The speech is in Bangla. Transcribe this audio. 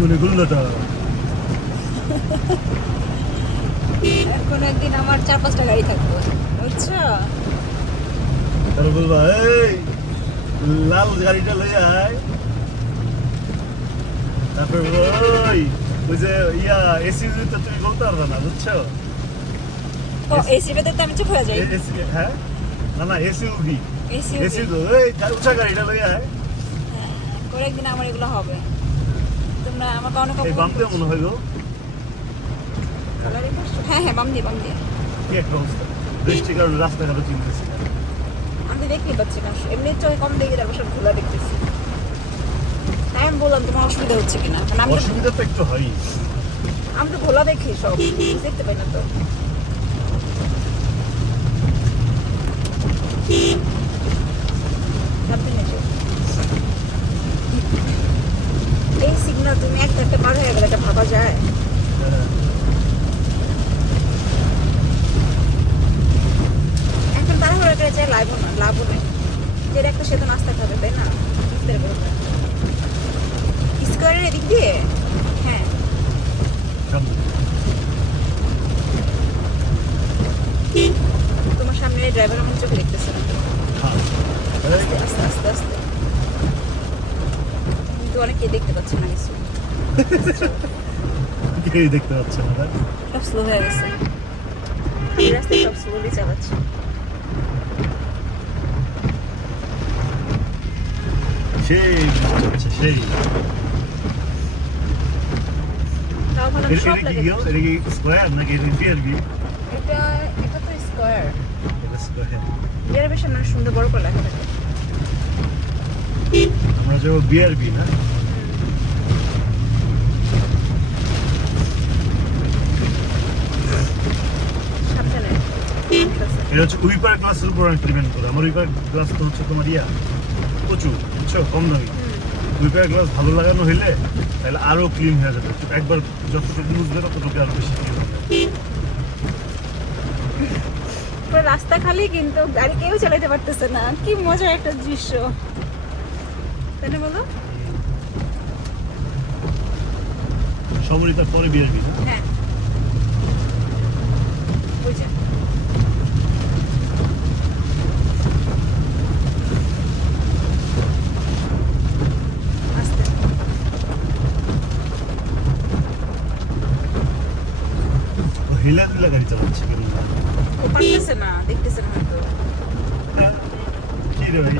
মনে গুল্লাটা এখন একদিন আমার 4-5টা গাড়ি থাকবে, বুঝছো? তারপর বলবা এই লাল গাড়িটা লই আয়। তারপর ওই ওই যে ইয়া এসইউভি তো তুমি বলতে পারবে না, বুঝছো? ও এসিটাতে তো আমি চুপ হয়ে যাই। এসি হ্যাঁ, না না এসইউভি এসিউভি এসইউভি এই উঁচা গাড়িটা লই আয়। করে একদিন আমার এগুলো হবে। তোমরা আমাকে অনেক এই বাম দিয়ে মনে হয় গো কালারে বসছো? হ্যাঁ হ্যাঁ, বাম দিয়ে কি একটা অবস্থা, বৃষ্টির কারণে রাস্তাঘাটও চিনতেছি না। আমি দেখতেই পাচ্ছি না, এমনি চোখে কম দেখে তারপর সব খোলা দেখতেছি। তাই আমি বললাম তোমার অসুবিধা হচ্ছে কিনা, কারণ আমি অসুবিধা তো একটু হয়ই। আমি তো খোলা দেখি, সব দেখতে পাই না তো। এই সিগন্যাল তুমি একটা পার হয়ে গেলে এটা ভাবা যায়? এখন তাড়াহুড়া করে যায় লাভও নেই। যেটা একটা সে তো নাস্তা খাবে, তাই না? স্কোয়ারের এদিক দিয়ে হ্যাঁ তোমার সামনে ড্রাইভার আমার চোখে দেখতেছে না। আস্তে আস্তে আস্তে আস্তে, কিন্তু অনেকে দেখতে পাচ্ছে না কিছু। কেউ দেখতে পাচ্ছে না, সব স্লো হয়ে গেছে, এই রাস্তায় সব স্লোলি চালাচ্ছে। সেই আচ্ছা সেই তাও ভালো সব লাগে। এটা কি স্কোয়ার নাকি বিআরবি? এটা তো স্কোয়ার, এটা স্কোয়ার। এর বেশি মানে সুন্দর বড় করে লেখা থাকে। আমরা যাবো বিআরবি না? সাবধানে, এটা হচ্ছে উইপার গ্লাসের উপর অনেক ডিপেন্ড করে। আমার উইপার গ্লাস তো হচ্ছে তোমার ইয়া প্রচুর, বুঝছো, কম দামি। উইপার গ্লাস ভালো লাগানো হইলে তাহলে আরো ক্লিন হয়ে যাবে। একবার যতটুকু বুঝবে ততটুকু আরো বেশি ক্লিন হবে। পুরো রাস্তা খালি, কিন্তু গাড়ি কেউ চালাতে পারতেছে না। কি মজার একটা দৃশ্য, তাই না বলো? সবরই তারপরে বিআরবি না? হ্যাঁ, ওই যে আস্তে ও হিলা দিলা গাড়ি চালাচ্ছে কেন? ও পারতেছে না, দেখতেছে না হয়তো। কি রে ভাই